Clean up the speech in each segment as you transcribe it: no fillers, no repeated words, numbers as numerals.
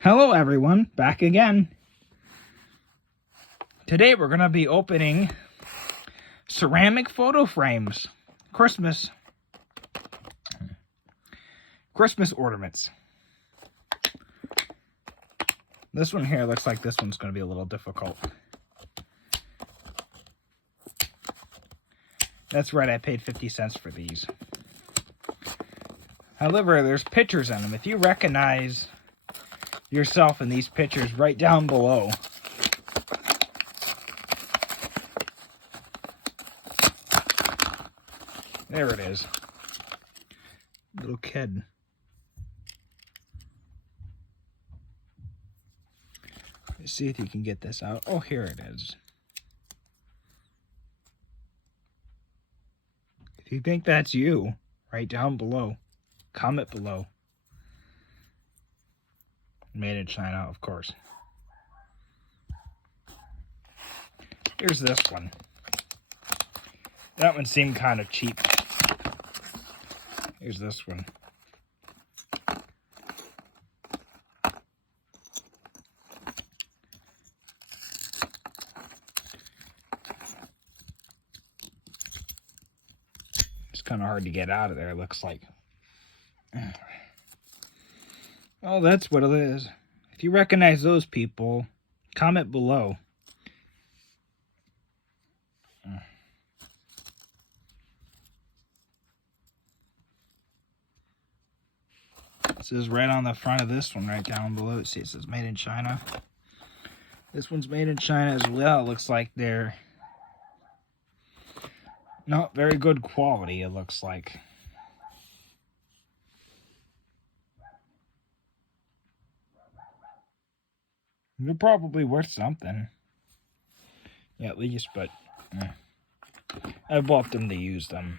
Hello everyone, back again. Today we're going to be opening ceramic photo frames. Christmas ornaments. This one here looks like this one's going to be a little difficult. That's right, I paid 50 cents for these. However, there's pictures in them. If you recognize yourself in these pictures, right down below. There it is. Little kid. Let's see if you can get this out. Oh, here it is. If you think that's you, right down below. Comment below. Made in China, of course. Here's this one. That one seemed kind of cheap. Here's this one. It's kind of hard to get out of there, it looks like. Oh, that's what it is. If you recognize those people, comment below. It says right on the front of this one, right down below. See, it says made in China. This one's made in China as well. It looks like they're not very good quality, it looks like. They're probably worth something. Yeah, at least, but I bought them to use them.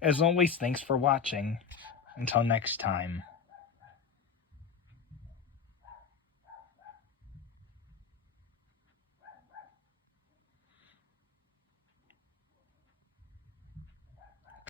As always, thanks for watching. Until next time.